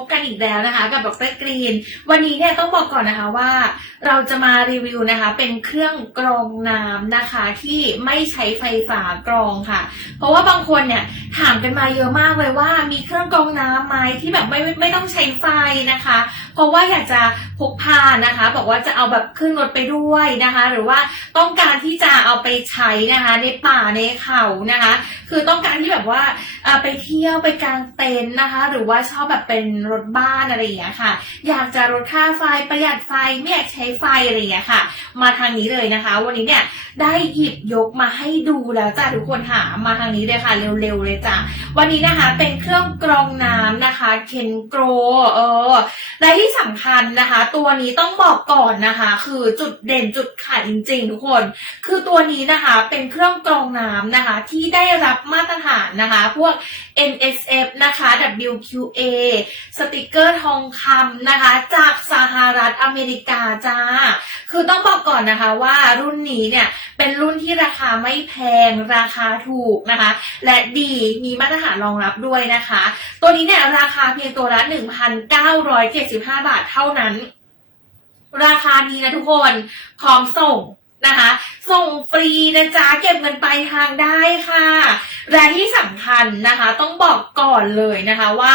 บกันอีกแล้วนะคะ กับดรกรีน วันนี้เนี่ยต้องบอกก่อนนะคะว่า เราจะมารีวิวนะคะ เป็นเครื่องกรองน้ำนะคะ ที่ไม่ใช้ไฟฟ้ากรองค่ะ เพราะว่าบางคนเนี่ยถามกันมาเยอะมากเลยว่า มีเครื่องกรองน้ำไหมที่แบบไม่ไม่ไม่ต้องใช้ไฟนะคะ เพราะว่าอยากจะพกพานะคะ บอกว่าจะเอาแบบขึ้นรถไปด้วยนะคะ หรือว่าต้องการที่จะเอาไปใช้นะคะ ในป่าในเขานะคะ คือต้องการที่แบบว่าไปเที่ยวไปกางเต็นท์นะคะ หรือว่าชอบแบบเป็นรถบ้านอะไรอย่างเงี้ยค่ะ อยากจะลดค่าไฟประหยัดไฟไม่อยากใช้ไฟอะไรอย่างเงี้ยค่ะ มาทางนี้เลยนะคะ วันนี้เนี่ยได้หยิบยกมาให้ดูแล้วจ้ะทุกคนค่ะมาทางนี้เลยค่ะ เร็วๆเลยจ้ะวันนี้นะคะเป็นเครื่องกรองน้ำนะคะเคนโกรเออและที่สำคัญนะคะ ตัวนี้ต้องบอกก่อนนะคะ คือจุดเด่นจุดขายจริงๆทุกคน คือตัวนี้นะคะเป็นเครื่องกรองน้ำนะคะ ที่ได้รับมาตรฐานนะคะ พวก NSF นะคะ WQA สติกเกอร์ทองคำนะคะ จากสหรัฐอเมริกาจ้า คือต้องบอกก่อนนะคะว่ารุ่นนี้เนี่ยเป็นรุ่นที่ราคาไม่แพงราคาถูกนะคะ และดีมีมาตรฐานรองรับด้วยนะคะ ตัวนี้เนี่ยราคาเพียงตัวละ 1,975 บาทเท่านั้น ราคานี้นะทุกคนพร้อมส่งนะคะ ส่งฟรีนะจ๊ะเก็บเงินปลายทางได้ค่ะ และที่สำคัญนะคะ ต้องบอกก่อนเลยนะคะว่า